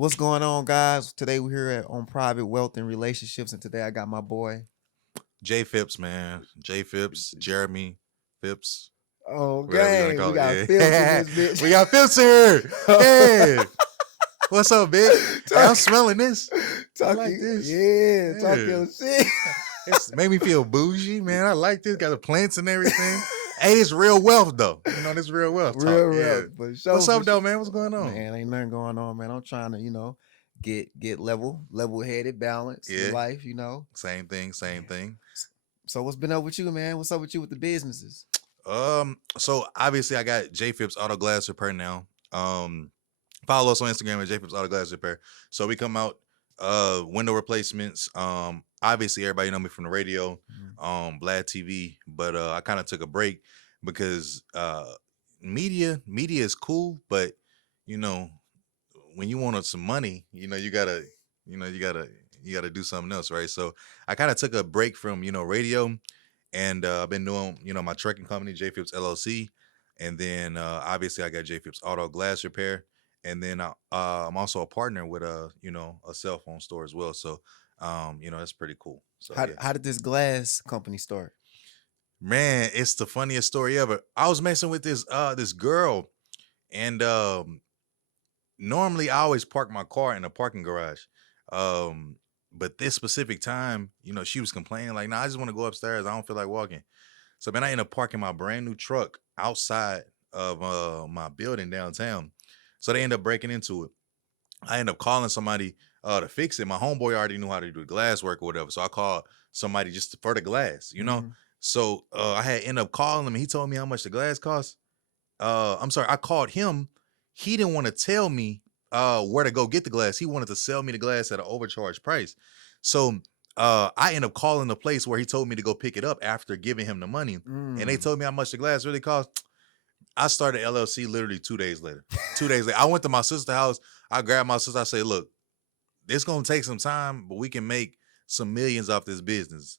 What's going on, guys? Today we're here on Private Wealth and Relationships, and today I got my boy. Jay Phipps, man. Jay Phipps, Jeremy Phipps, whatever you want to Okay, we call got it. Phil's in Yeah. this bitch. We got Phipps here. Yeah. What's up, big? Hey, I'm Talk- smelling this. I like talking, this. yeah, Yeah. talking shit. It's made me feel bougie, man. I like this. Got the plants and everything. Hey, it's real wealth, though. This real wealth talk. Real, Yeah. for sure. What's for up, though, sure. man? What's going on? Man, ain't nothing going on, man. I'm trying to, get level headed, balanced with Yeah. life, Same thing. So what's been up with you, man? What's up with you with the businesses? So obviously I got Jay Phipps Auto Glass Repair now. Follow us on Instagram at Jay Phipps Auto Glass Repair. So we come out window replacements. Obviously everybody know me from the radio, Vlad TV, but I kind of took a break because media is cool, but you know, when you want some money, you gotta do something else, right? So I kind of took a break from radio, and I've been doing my trucking company, J Phipps LLC, and then obviously I got J Phipps Auto Glass Repair, and then I'm also a partner with a cell phone store as well. So that's pretty cool. So How yeah, how did this glass company start? man, it's the funniest story ever. I was messing with this girl, and normally I always park my car in a parking garage. Um, but this specific time, she was complaining like, "Nah, I just want to go upstairs. I don't feel like walking." So man, I ended up parking my brand new truck outside of my building downtown. So they end up breaking into it. I end up calling somebody to fix it. My homeboy already knew how to do the glass work or whatever. So I called somebody just for the glass. Mhm. So I had ended up calling him and he told me how much the glass cost. I'm sorry, I called him. He didn't want to tell me where to go get the glass. He wanted to sell me the glass at an overcharged price. So I ended up calling the place where he told me to go pick it up after giving him the money. And they Mm. told me how much the glass really cost. I started LLC literally 2 days later. 2 days later, I went to my sister's house. I grabbed my sister. I say, "Look, it's gonna take some time, but we can make some millions off this business."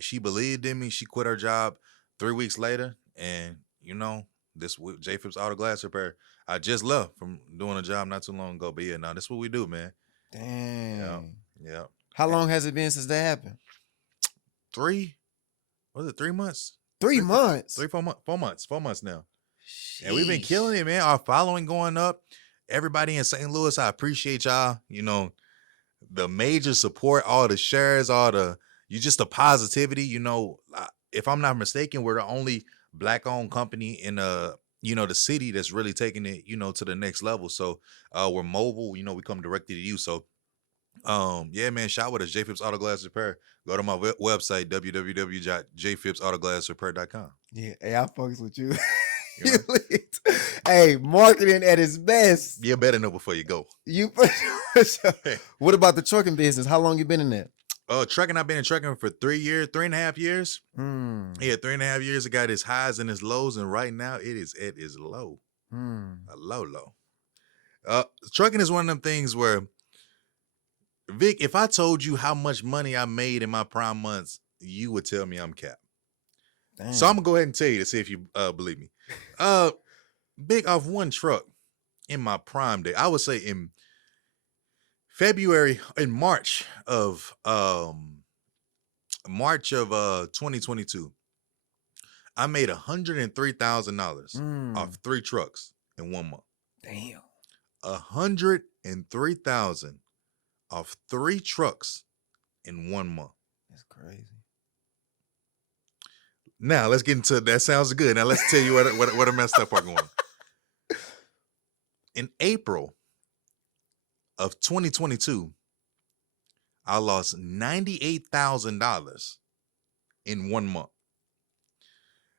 She believed in me. She quit her job 3 weeks later, and J Phipps Auto Glass Repair. I just left from doing a job not too long ago, but yeah, now this is what we do, man. Yeah, Dang. yeah. How And long has it been since that happened? three, was it 3 months? Three Three, four, months. 4 months, 4 months, 4 months now. And we've been Sheesh. killing it, man. Our following going up. Everybody in St. Louis, I appreciate y'all. The major support, all the shares, just the positivity. If I'm not mistaken, we're the only black-owned company in the city that's really taking it, to the next level. So we're mobile. We come directly to you. So yeah, man, shout with us, J Phipps Auto Glass Repair. Go to my website, www.jphipsautoGlassRepair.com. Yeah, hey, I fucks with you. You know, Hey, marketing at its best. you better know before you go. You for sure. What about the trucking business? How long you been in that? Trucking, I've been in trucking for 3 years, 3.5 years. Hmm. Yeah, 3.5 years. It got its highs and its lows, and right now it is at its low. Hmm. A low. Trucking is one of them things where, Vic, if I told you how much money I made in my prime months, you would tell me I'm capped. So I'm Damn. gonna go ahead and tell you to see if you believe me. Big off one truck in my prime day, I would say in March of 2022, I made $103,000 Hmm. off 3 trucks in 1 month. Damn. 103,000 off 3 trucks in 1 month. That's crazy. Now let's get into that. Sounds good. Now let's tell you what a messed up part going. In April of 2022, I lost $98,000 in 1 month.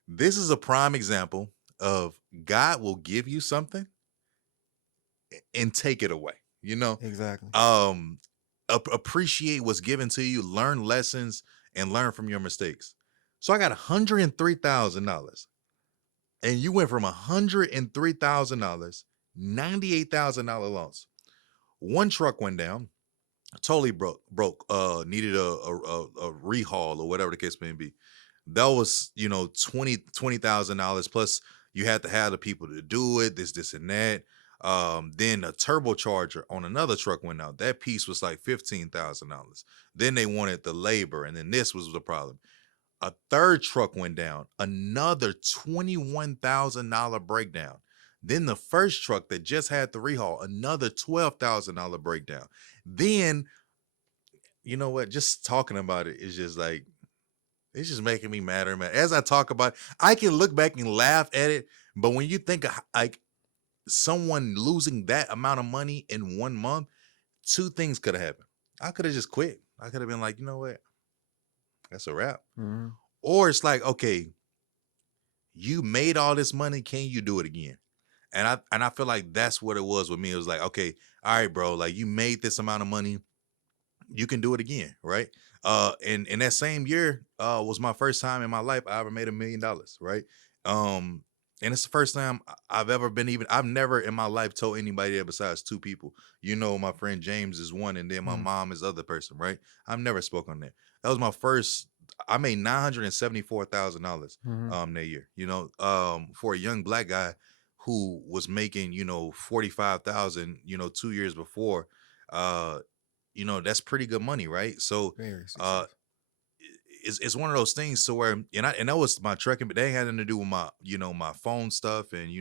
This is a prime example of God will give you something and take it away. Exactly. Appreciate what's given to you, learn lessons, and learn from your mistakes. So I got $103,000, and you went from $103,000, $98,000 loss. One truck went down, totally broke. Needed a rehaul or whatever the case may be. That was $20,000 plus. You had to have the people to do it. This and that. Then a turbocharger on another truck went out. That piece was like $15,000. Then they wanted the labor, and then this was the problem. A third truck went down, another $21,000 breakdown. Then the first truck that just had the rehaul, another $12,000 breakdown. Then, you know what? Just talking about it is just like, it's just making me madder, man. As I talk about it, I can look back and laugh at it, but when you think of like someone losing that amount of money in 1 month, two things could have happened. I could have just quit. I could have been like, you know what? That's a wrap. Mhm. Or it's like, okay, you made all this money, can you do it again? And I feel like that's what it was with me. It was like, okay, all right, bro, like you made this amount of money, you can do it again, right? And in that same year, was my first time in my life I ever made $1 million, right? Um, and it's the first time I've ever been even. I've never in my life told anybody that besides two people. You know, my friend James is one, and then my Mhm. mom is the other person, right? I've never spoken on that. That was my first. I made $974,000 Mhm. that year. You know, for a young black guy who was making 45,000, 2 years before. Uh, that's pretty good money, right? So Very uh successful. it's one of those things to where and that was my trucking, but they had nothing to do with my my phone stuff and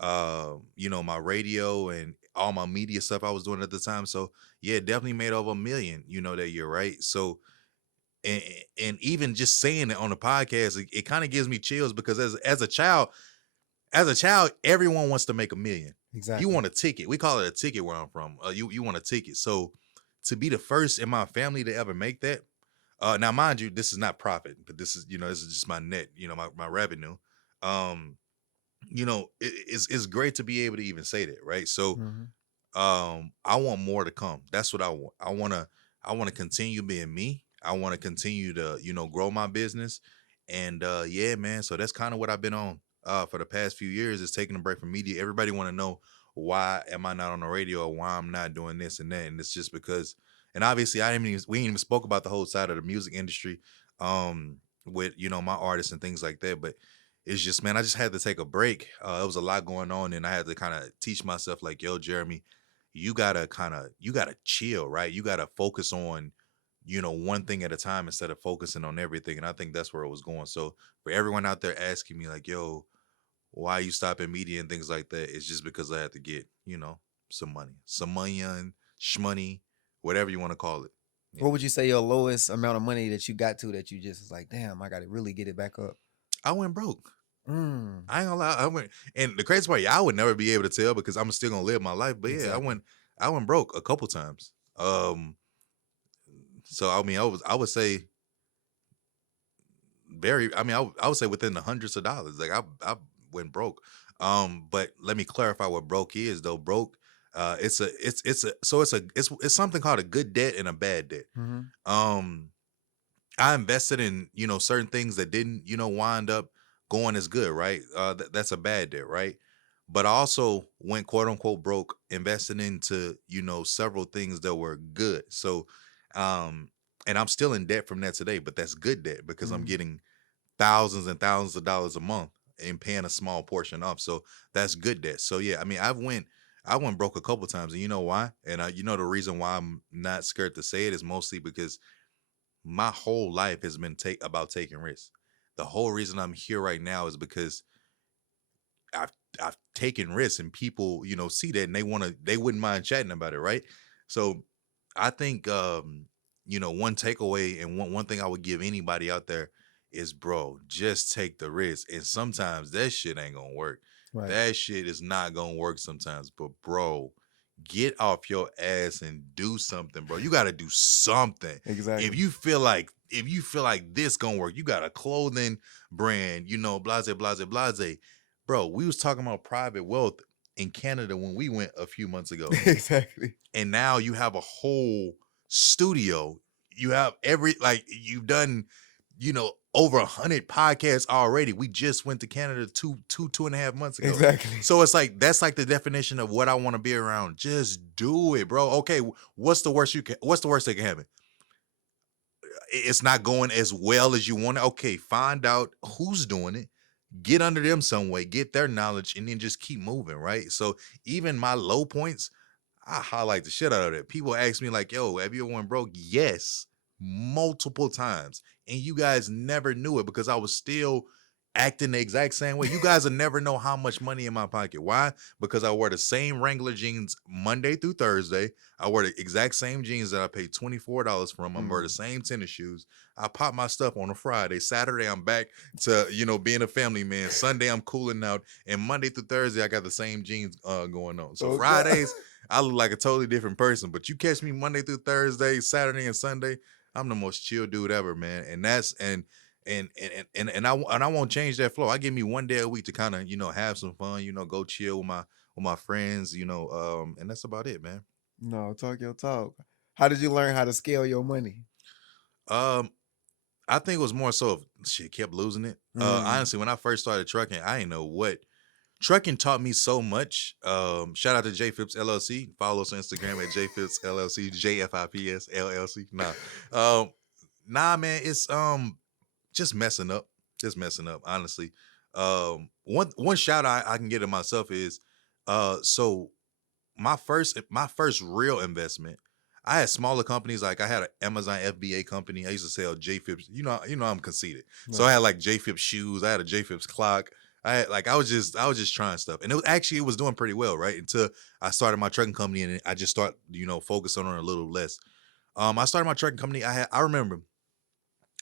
my radio and all my media stuff I was doing at the time. So yeah, definitely made over 1 million, that year, right? So and, and even just saying it on the podcast, it kind of gives me chills because as a child, everyone wants to make 1 million. You Exactly. want a ticket. We call it a ticket where I'm from. You want a ticket. So to be the first in my family to ever make that. Now, mind you, this is not profit, but this is just my net. My revenue. Um, it's great to be able to even say that, right? So, Mhm. I want more to come. That's what I want. I want to continue being me. I want to continue to grow my business, and yeah, man. So that's kind of what I've been on for the past few years, is taking a break from media. Everybody want to know, why am I not on the radio, or why I'm not doing this and that, and it's just because. And obviously, we ain't even spoke about the whole side of the music industry, with my artists and things like that, but. It's just, man, I just had to take a break. It was a lot going on, and I had to kind of teach myself, like, yo, Jeremy, you gotta chill, right? You gotta focus on, one thing at a time instead of focusing on everything. And I think that's where it was going. So for everyone out there asking me, like, yo, why you stopping media and things like that, it's just because I had to get, some money. Some money on shmoney, whatever you want to call it. Yeah. What would you say your lowest amount of money that you got to that you just was like, damn, I got to really get it back up? I went broke. Mm, I ain't gonna lie. I went, and the crazy part, yeah, I would never be able to tell because I'm still gonna live my life. But yeah, I exactly. went, I went broke a couple times. So I mean, I would say very. I mean, I would say within the hundreds of dollars. Like I went broke. But let me clarify what broke is though. Broke, it's something called a good debt and a bad debt. Mhm. Um, I invested in certain things that didn't wind up going as good, right? That's a bad debt, right? But I also went quote unquote broke investing into several things that were good. So, um, and I'm still in debt from that today, but that's good debt because I'm Mhm. getting thousands and thousands of dollars a month and paying a small portion off. So that's good debt. So yeah, I mean, I went broke a couple times, and you know why? And the reason why I'm not scared to say it is mostly because my whole life has been about taking risks. The whole reason I'm here right now is because I've I've taken risks, and people, see that, and they wouldn't mind chatting about it, right? So I think one takeaway, and one thing I would give anybody out there is, bro, just take the risk. And sometimes that shit ain't gonna work. Right. That shit is not gonna work sometimes. But bro, get off your ass and do something, bro. You gotta do something. If Exactly. you feel like this gonna work, you got a clothing brand, blase, blase, blase. Bro, we was talking about private wealth in Canada when we went a few months ago, Exactly. and now you have a whole studio. You have you've done, over 100 podcasts already. We just went to Canada 2.5 months ago. Exactly. So it's like that's like the definition of what I want to be around. Just do it, bro. Okay, what's the worst that can happen? It's not going as well as you want it. Okay, find out who's doing it. get under them some way, get their knowledge, and then just keep moving, right? So even my low points, I highlight the shit out of that. People ask me like, "Yo, have you ever went broke?" Yes, multiple times, and you guys never knew it because I was still acting the exact same way. You guys will never know how much money in my pocket. Why? Because I wear the same Wrangler jeans Monday through Thursday. I wear the exact same jeans that I paid $24 from. I wear the same tennis shoes. I pop my stuff on a Friday. Saturday, I'm back to being a family man. Sunday, I'm cooling out, and Monday through Thursday, I got the same jeans going on. So Okay. Fridays, I look like a totally different person. But you catch me Monday through Thursday, Saturday, and Sunday, I'm the most chill dude ever, man. And that's and I won't change that flow. I give me one day a week to kind of have some fun, go chill with my friends, and that's about it, man. No, talk your talk. How did you learn how to scale your money? Um, I think it was more so of shit kept losing it. Mm. Honestly, when I first started trucking, I didn't know what trucking taught me so much. Shout out to J Phipps LLC. Follow us on Instagram at J Phipps LLC, JFIPS LLC. Nah, man, it's just messing up, honestly. One shout out I can get to myself is so my first real investment, I had smaller companies. Like I had an Amazon FBA company. I used to sell J Phipps. I'm conceited. So I Right. had like J Phipps shoes. I had a J Phipps clock. I was just trying stuff. And it was doing pretty well, right? Until I started my trucking company and I just start, focusing on it a little less. I started my trucking company. I remember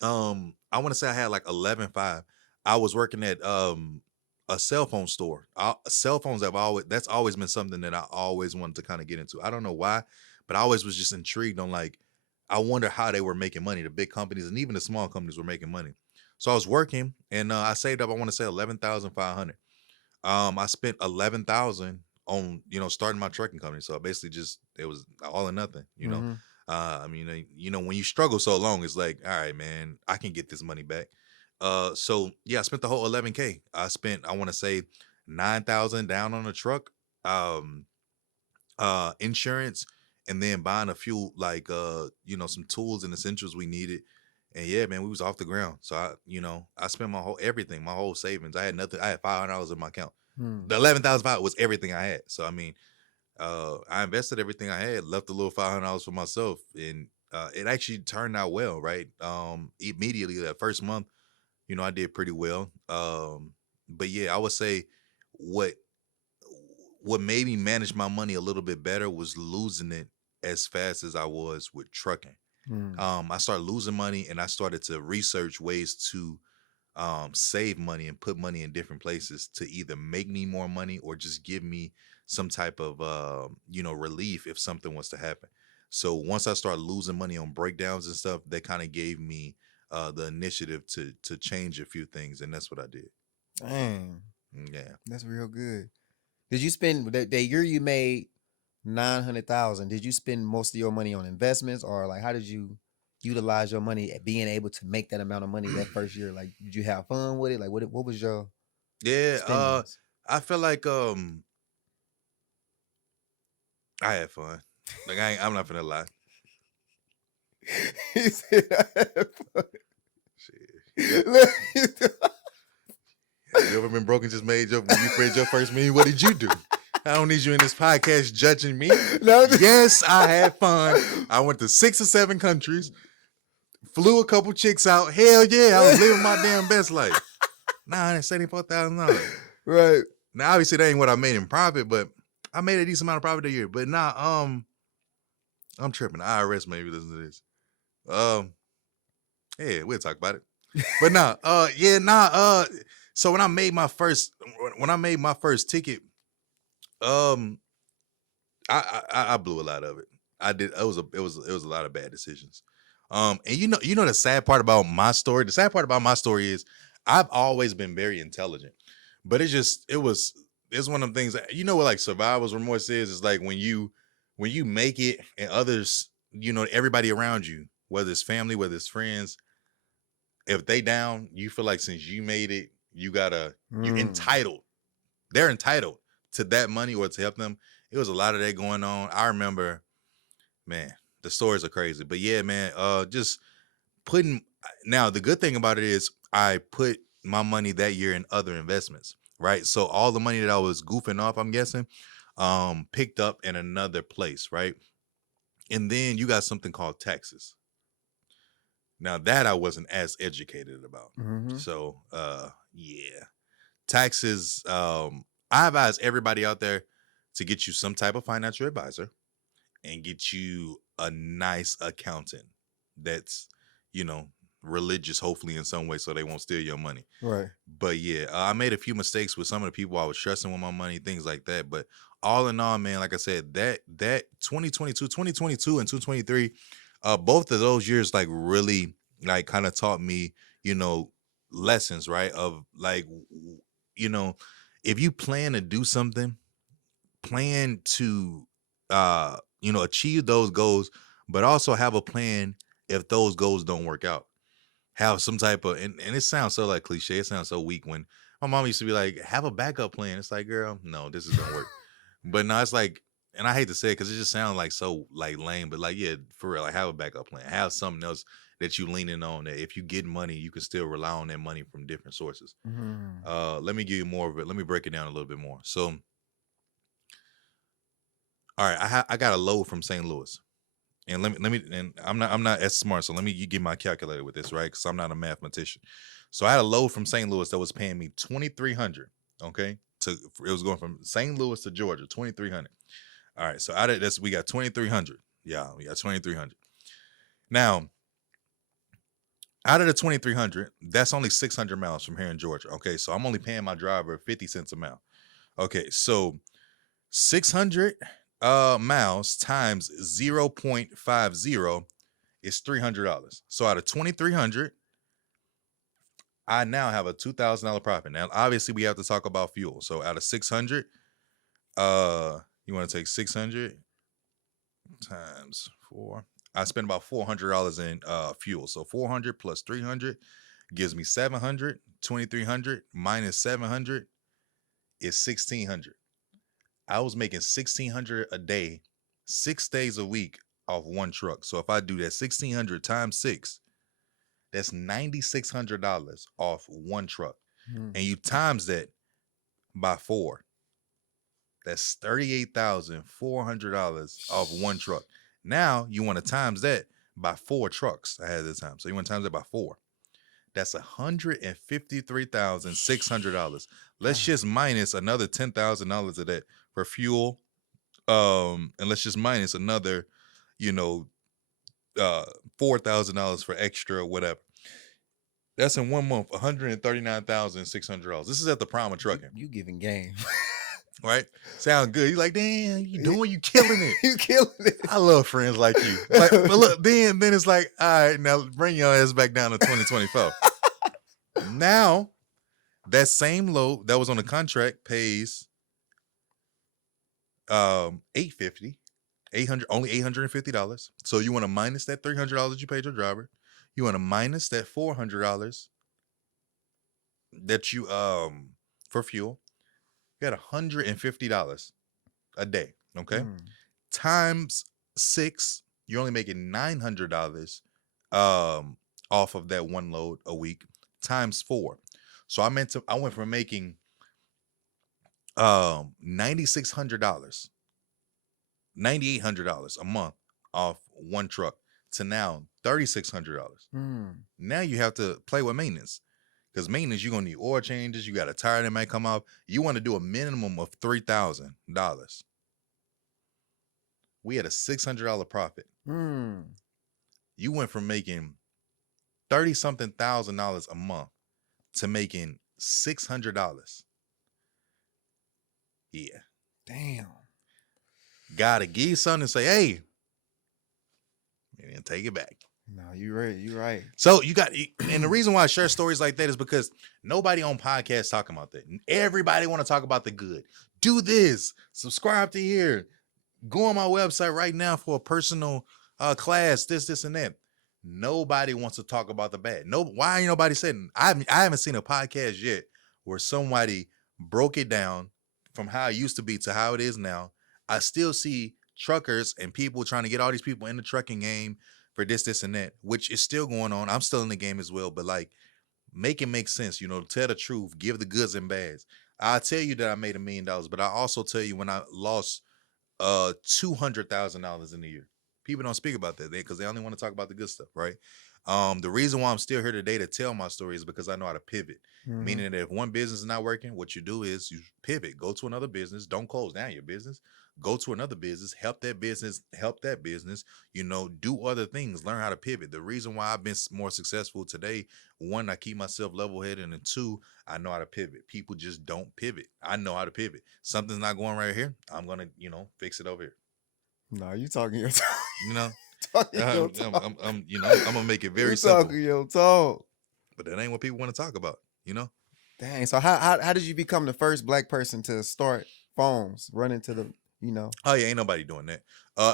I want to say I had like 11.5. I was working at a cell phone store. Cell phones that's always been something that I always wanted to kind of get into. I don't know why, but I always was just intrigued on like I wonder how they were making money. The big companies and even the small companies were making money. So I was working and I saved up, I want to say 11,500. I spent 11,000 on starting my trucking company. So basically just it was all or nothing, Mm-hmm. I mean, when you struggle so long, it's like, all right, man, I can get this money back. So yeah, I spent the whole 11K. I spent, I want to say, 9,000 down on the truck, um, insurance, and then buying a few like some tools and essentials we needed. And yeah, man, we was off the ground. So I spent my whole everything, my whole savings. I had nothing. I had $500 in my account. The 11,005 was everything I had. So I mean, I invested everything I had, left a little $500 for myself, and it actually turned out well, right? Immediately that first month, I did pretty well. But yeah, I would say what what made me manage my money a little bit better was losing it as fast as I was with trucking. Mm-hmm. I started losing money, and I started to research ways to save money and put money in different places to either make me more money or just give me some type of relief if something was to happen. So once I started losing money on breakdowns and stuff, that kind of gave me the initiative to change a few things, and that's what I did. Dang, Yeah. that's real good. Did you spend that year you made 900,000? Did you spend most of your money on investments, or like how did you utilize your money at being able to make that amount of money that first year? Like, did you have fun with it? Like, what was your Yeah, spendings? I feel like I had fun. Like I'm not gonna lie. He said, "I had fun." Shit. Look, Have you ever been broken? Just made your when you made your first million? What did you do? I don't need you in this podcast judging me. no, Yes, I had fun. I went to 6 or 7 countries, flew a couple chicks out. Hell yeah, I was living my damn best life. $974,000. right. Now, obviously, that ain't what I made in profit, but I made a decent amount of profit a year. But I'm tripping. The IRS maybe listen to this. Yeah, we'll talk about it. But so when I made my first ticket, um, I blew a lot of it. I did. It was a lot of bad decisions. And the sad part about my story. The sad part about my story is I've always been very intelligent, but it's one of them things that what like survivor's remorse is. It's like when you make it and others, everybody around you, whether it's family, whether it's friends, if they down, you feel like since you made it, you're Mm. entitled. They're entitled to that money or to help them. It was a lot of that going on. I remember, man, the stories are crazy. But yeah, man, just putting now the good thing about it is I put my money that year in other investments, right? So all the money that I was goofing off, I'm guessing, picked up in another place, right? And then you got something called taxes. Now that I wasn't as educated about. Mm-hmm. So yeah. Taxes, I advise everybody out there to get you some type of financial advisor and get you a nice accountant that's, you know, religious, hopefully in some way, so they won't steal your money. Right. But yeah, I made a few mistakes with some of the people I was trusting with my money, things like that. But all in all, man, like I said, that 2022 and 2023, both of those years like really like kind of taught me, you know, lessons, right? Of like, you know, if you plan to do something, plan to you know, achieve those goals, but also have a plan if those goals don't work out. Have some type of, and it sounds so like cliche, it sounds so weak when my mom used to be like, have a backup plan. It's like, girl, no, this is gonna work. But no, it's like, and I hate to say it because it just sounds like so like lame, but like, yeah, for real, like have a backup plan. Have something else that you leaning on that if you get money, you can still rely on that money from different sources. Mm-hmm. Let me give you more of it. Let me break it down a little bit more. So, all right, I got a load from St. Louis. And let me and I'm not as smart, so let me you get my calculator with this, right? Because I'm not a mathematician. So I had a load from St. Louis that was paying me 2,300. Okay, it was going from St. Louis to Georgia, 2,300. All right, so out of this we got 2,300. Yeah, we got 2,300. Now out of the 2,300, that's only 600 miles from here in Georgia. Okay, so I'm only paying my driver 50 cents a mile. Okay, so 600 miles times 0.50 is $300. So out of 2,300, I now have a $2,000 profit. Now, obviously, we have to talk about fuel. So out of 600, you want to take 600 times 4. I spend about $400 in fuel. So 400 plus 300 gives me 700. 2,300 minus 700 is 1,600. I was making 1,600 a day, 6 days a week off one truck. So if I do that 1,600 times 6, that's $9,600 off one truck. Mm-hmm. And you times that by 4, that's $38,400 off one truck. Now you want to times that by 4 trucks I had this time. So you want to times that by 4. That's $153,600. Let's just minus another $10,000 of that for fuel. And let's just minus another, you know, $4,000 for extra whatever. That's in 1 month, $139,600. This is at the prime of trucking, You giving game. right? Sound good. You like, damn, you doing, you killing it. You killing it. I love friends like you. Like, but look, then it's like, all right, now bring your ass back down to 2024. Now, that same load that was on the contract pays $850. Only $850. So you want to minus that $300 you paid your driver. You want to minus that $400 that you for fuel. You got $150 a day. Okay. Mm. Times 6, you're only making $900 off of that one load a week. Times 4. So I went from making $9,600, $9,800 a month off one truck to now $3,600. Mm. Now you have to play with maintenance, because maintenance, you're gonna need oil changes. You got a tire that might come off. You want to do a minimum of $3,000. We had a $600 profit. Mm. You went from making 30-something thousand dollars a month to making $600. Yeah. Damn. Gotta give you something and say, hey, and then take it back. No, you right. You right. So you got, and the reason why I share stories like that is because nobody on podcasts talking about that. Everybody want to talk about the good. Do this. Subscribe to here. Go on my website right now for a personal class. This, and that. Nobody wants to talk about the bad. No, why ain't nobody saying? I haven't seen a podcast yet where somebody broke it down from how it used to be to how it is now. I still see truckers and people trying to get all these people in the trucking game for this, and that, which is still going on. I'm still in the game as well, but like make it make sense. Tell the truth, give the goods and bads. I tell you that I made $1 million, but I also tell you when I lost $200,000 in a year. People don't speak about that because they only want to talk about the good stuff, right? The reason why I'm still here today to tell my story is because I know how to pivot. Hmm. Meaning that if one business is not working, what you do is you pivot, go to another business, don't close down your business, go to another business, help that business, do other things, learn how to pivot. The reason why I've been more successful today, one, I keep myself level headed, and two, I know how to pivot. People just don't pivot. I know how to pivot. Something's not going right here. I'm gonna, fix it over here. No, you talking your talk. You know, Talking your I'm, I'm, talk. I'm, I'm, you know, I'm gonna make it You very simple, talking your talk. but that ain't what people want to talk about. You know. Dang. So how did you become the first black person to start phones, run into the, you know? Oh yeah, ain't nobody doing that.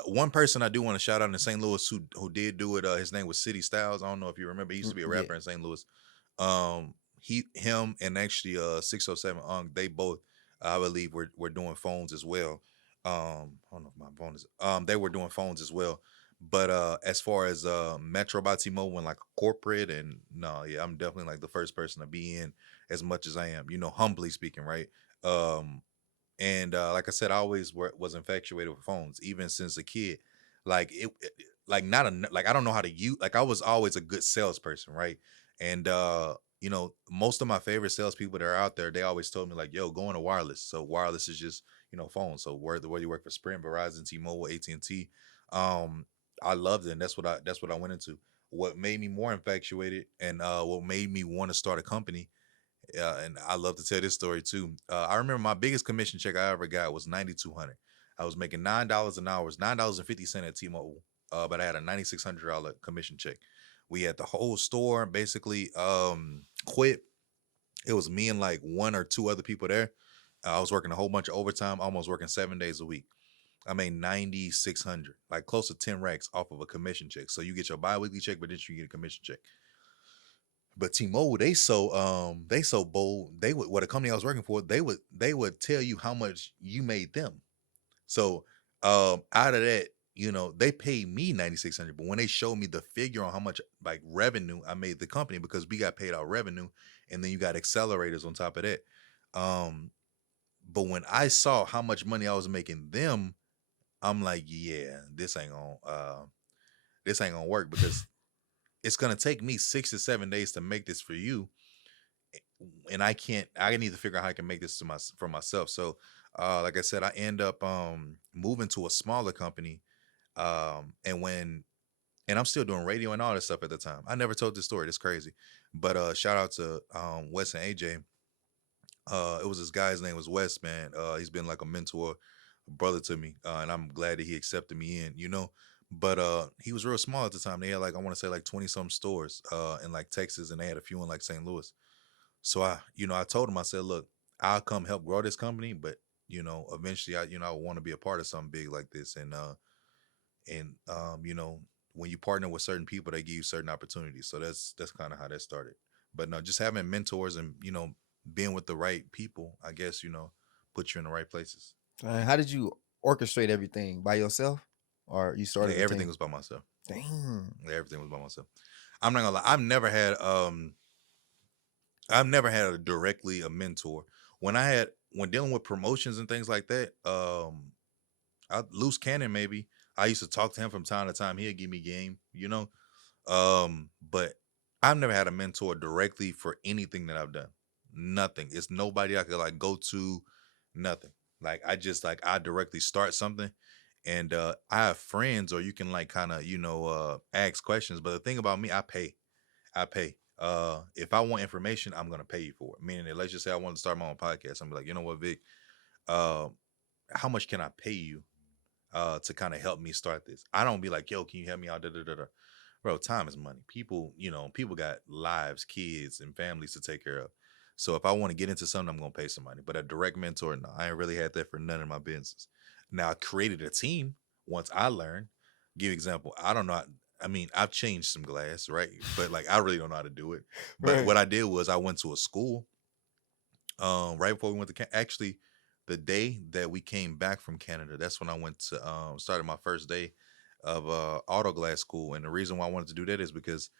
One person I do want to shout out in St. Louis who did do it. His name was City Styles. I don't know if you remember. He used to be a Yeah. rapper in St. Louis. Him, and actually 607 Unk, they both I believe were doing phones as well. I don't know if my phone is. They were doing phones as well. But as far as Metro by T-Mobile and like corporate, and no, yeah, I'm definitely like the first person to be in as much as I am. Humbly speaking, right? Um, and like I said, I always was infatuated with phones, even since a kid. Like like not a like I don't know how to use. Like I was always a good salesperson, right? And most of my favorite salespeople that are out there, they always told me like, "Yo, go into wireless." So wireless is just phones. So whether you work for Sprint, Verizon, T-Mobile, AT&T, um, I loved it, and that's what I went into. What made me more infatuated, and what made me want to start a company, and I love to tell this story too. I remember my biggest commission check I ever got was 9,200. I was making $9 an hour, $9.50 at T-Mobile, but I had a $9,600 commission check. We had the whole store basically quit. It was me and like one or two other people there. I was working a whole bunch of overtime, almost working 7 days a week. I made 9,600, like close to 10 racks off of a commission check. So you get your biweekly check, but then you get a commission check. But T-Mobile, they so bold. They would what a company I was working for, they would tell you how much you made them. So out of that, they paid me 9,600. But when they showed me the figure on how much like revenue I made the company, because we got paid out revenue, and then you got accelerators on top of that. Um, but when I saw how much money I was making them, I'm like, yeah, this ain't gonna work, because it's gonna take me 6 to 7 days to make this for you, and I need to figure out how I can make this for myself. So like I said, I end up moving to a smaller company. And I'm still doing radio and all this stuff at the time. I never told this story. That's crazy. But shout out to Wes and AJ. It was this guy's name was Wes, man. He's been like a mentor, a brother to me. And I'm glad that he accepted me in. But he was real small at the time. They had like, I want to say like 20 some stores in like Texas, and they had a few in like St. Louis. So I told him, I said, look, I'll come help grow this company, but eventually I want to be a part of something big like this. And when you partner with certain people, they give you certain opportunities. So that's kind of how that started. But no, just having mentors and being with the right people, I guess, put you in the right places. How did you orchestrate everything by yourself, or you Yeah, started a everything team? was by myself. Dang. Yeah, everything was by myself. I'm not gonna lie. I've never had a directly a mentor. When dealing with promotions and things like that, Loose Cannon maybe. I used to talk to him from time to time. He'd give me game. But I've never had a mentor directly for anything that I've done. Nothing. It's nobody I could like go to. Nothing. Like I directly start something, and I have friends, or you can like kind of ask questions. But the thing about me, I pay. I pay. If I want information, I'm gonna pay you for it. Meaning that, let's just say I want to start my own podcast. I'm like, you know what, Vic? Uh, how much can I pay you to kind of help me start this? I don't be like, yo, can you help me out? Da, da, da, da. Bro, time is money. People got lives, kids, and families to take care of. So if I want to get into something, I'm gonna pay somebody. But a direct mentor, no, I ain't really had that for none of my business. Now I created a team once I learned. Give example. I don't know. I mean, I've changed some glass, right? But like, I really don't know how to do it. But Right. what I did was I went to a school right before we went to actually the day that we came back from Canada. That's when I went to started my first day of auto glass school. And the reason why I wanted to do that is because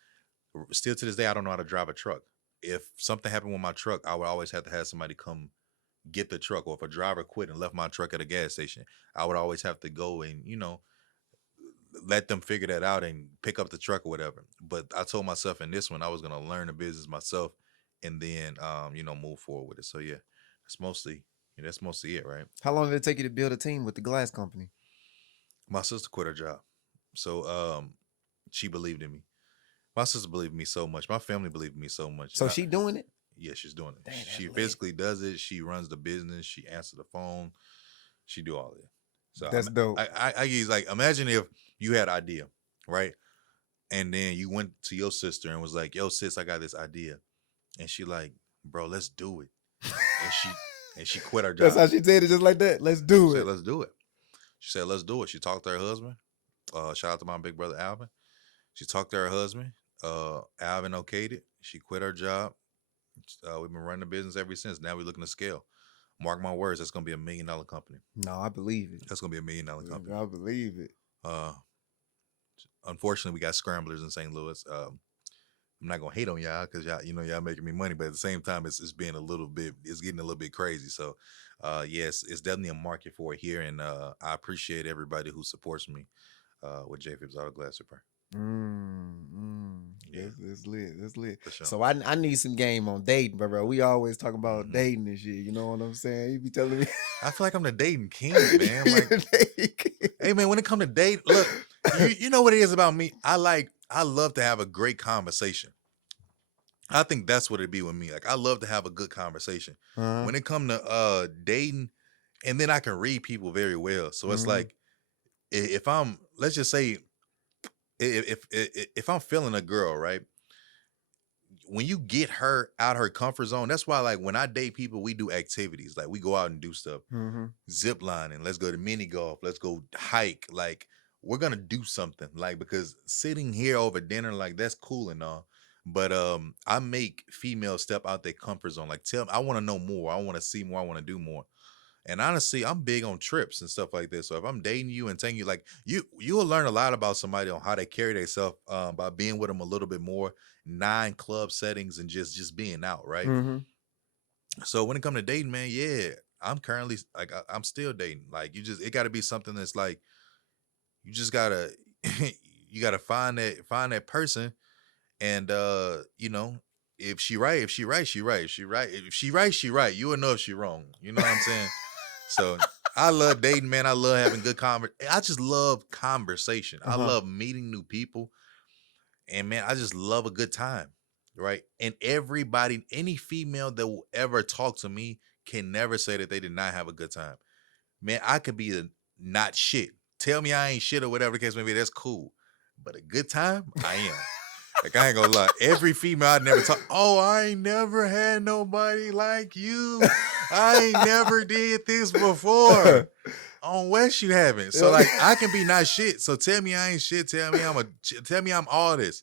still to this day I don't know how to drive a truck. if something happened with my truck, I would always have to have somebody come get the truck. Or if a driver quit and left my truck at a gas station, I would always have to go and, let them figure that out and pick up the truck or whatever. But I told myself in this one I was gonna learn the business myself and then move forward with it. So yeah, that's mostly it, right? How long did it take you to build a team with the glass company? My sister quit her job. So she believed in me. My sister believed in me so much. My family believed in me so much. So she doing it? Yeah, she's doing it. Dang, that's She lit. physically does it. She runs the business. She answers the phone. She do all of it. So That's dope. I use like imagine if you had an idea, right? And then you went to your sister and was like, "Yo, sis, I got this idea," and she like, "Bro, let's do it." And she quit her job. That's how she said it, just like that. Let's do She it. said, "Let's do it." She said, "Let's do it." She talked to her husband. Shout out to my big brother Alvin. She talked to her husband. Alvin okayed it. She quit her job. We've been running the business ever since. Now we're looking to scale. Mark my words, that's gonna be $1 million company. No, I believe it. That's gonna be $1 million company. I believe it. Unfortunately, we got scramblers in St. Louis. I'm not gonna hate on y'all because y'all making me money, but at the same time, it's being it's getting a little bit crazy. So, yes, it's definitely a market for it here, and I appreciate everybody who supports me with J-Phipps Auto Glass Repair. Yeah. That's lit. That's lit. For sure. So I need some game on dating, bro. We always talk about dating and shit. You know what I'm saying? You be telling me. I feel like I'm the dating king, man. Like, hey, man, when it comes to date, look, you know what it is about me. I love to have a great conversation. I think that's what it'd be with me. Like, I love to have a good conversation. When it come to dating, and then I can read people very well. So it's like, if I'm, let's just say, if I'm feeling a girl, right? When you get her out her comfort zone, that's why like when I date people, we do activities. Like we go out and do stuff. Zip lining, let's go to mini golf, let's go hike. Like we're gonna do something. Like because sitting here over dinner, like that's cool and all. But I make females step out their comfort zone. Like tell them, I want to know more, I want to see more, I want to do more. And honestly, I'm big on trips and stuff like this. So if I'm dating you and taking you, like you'll learn a lot about somebody on how they carry themselves by being with them a little bit more, non-club settings and just being out, right? So when it comes to dating, man, yeah, I'm currently like I'm still dating. Like it got to be something that's like you just gotta you gotta find that person, and if she right, she right. If she right, she right. You will know if she wrong. You know what I'm saying? So I love dating, man. I love having good I just love conversation. I love meeting new people. And man, I just love a good time. Right. And everybody, any female that will ever talk to me can never say that they did not have a good time. Man, I could be not shit. Tell me I ain't shit or whatever the case may be. That's cool. But a good time, I am. Like, I ain't gonna lie. Every female I never talk, oh, I ain't never had nobody like you. I ain't never did this before. On West, you haven't. So, like, I can be not shit. So tell me I ain't shit. Tell me I'm all this.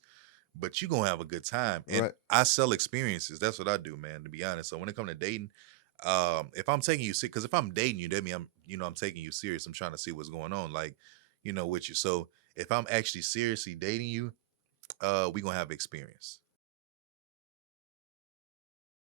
But you gonna have a good time. And I sell experiences. That's what I do, man, to be honest. So when it comes to dating, if I'm taking you sick, because if I'm dating you, that means I'm taking you serious. I'm trying to see what's going on, like, with you. So if I'm actually seriously dating you, we gonna have experience.